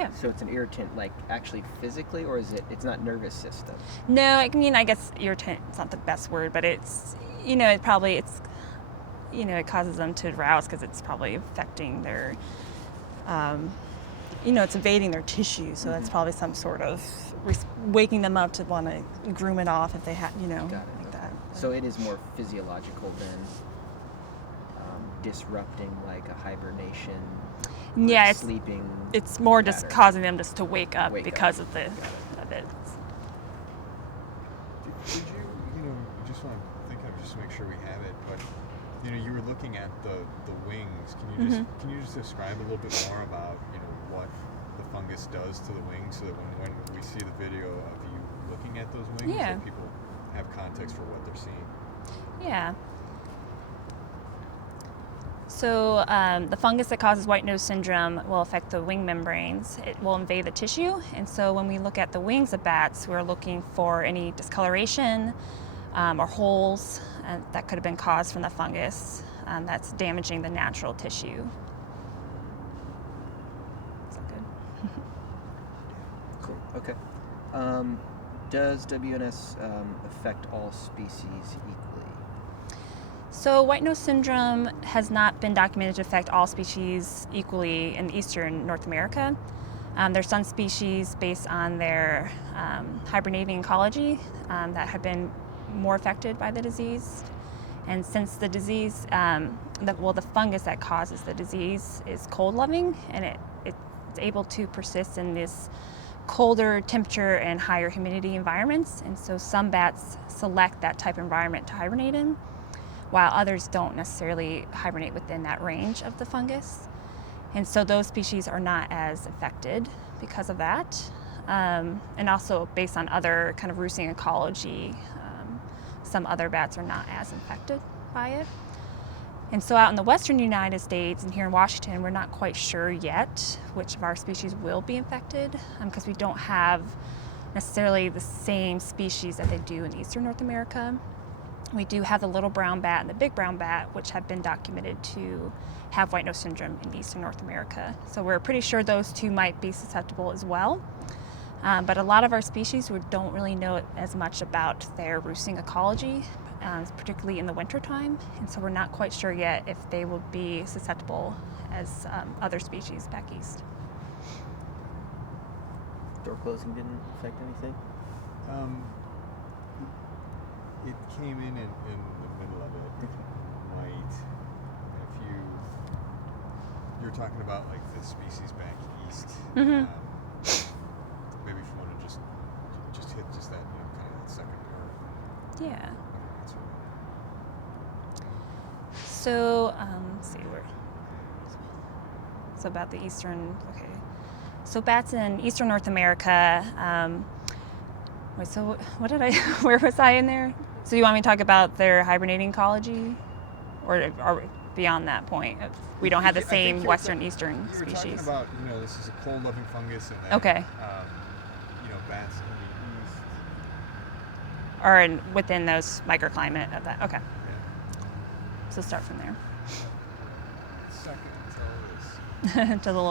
Yeah. So it's an irritant, like actually physically, or is it's not nervous system? No, I mean, I guess irritant is not the best word, but it's, it causes them to arouse because it's probably affecting their, it's invading their tissue. So that's probably some sort of waking them up to want to groom it off if they had, Got it. like that. So it is more physiological than disrupting like a hibernation. Yeah, sleeping. It's more just pattern. causing them just to wake up because of it. Did you just want to think of just to make sure we have it, but you were looking at the wings. Can you just describe a little bit more about what the fungus does to the wings, so that when we see the video of you looking at those wings, that people have context for what they're seeing? Yeah. So the fungus that causes white nose syndrome will affect the wing membranes. It will invade the tissue, and so when we look at the wings of bats, we're looking for any discoloration or holes that could have been caused from the fungus that's damaging the natural tissue. Is that good? Cool. Okay. Does WNS affect all species equally? So white nose syndrome has not been documented to affect all species equally in eastern North America. There's some species based on their hibernating ecology that have been more affected by the disease. And since the disease, the fungus that causes the disease is cold loving, and it's able to persist in this colder temperature and higher humidity environments. And so some bats select that type of environment to hibernate in, while others don't necessarily hibernate within that range of the fungus. And so those species are not as affected because of that. And also based on other kind of roosting ecology, some other bats are not as infected by it. And so out in the western United States and here in Washington, we're not quite sure yet which of our species will be infected because we don't have necessarily the same species that they do in eastern North America. We do have the little brown bat and the big brown bat, which have been documented to have white nose syndrome in eastern North America. So we're pretty sure those two might be susceptible as well. But a lot of our species, we don't really know as much about their roosting ecology, particularly in the wintertime. And so we're not quite sure yet if they will be susceptible as other species back east. Door closing didn't affect anything? It came in the middle of it. Might, if you're talking about like the species back east, maybe if you want to just hit just that kind of that second part. Yeah. So let's see where. So about the eastern. Okay. So bats in eastern North America. Wait. So what did I? Where was I in there? So you want me to talk about their hibernating ecology, or beyond that point? We don't have the same western eastern species. You were talking about this is a cold-loving fungus, and then bats in the east or within those microclimate of that. Okay. Yeah. So start from there. Second, tell us. To the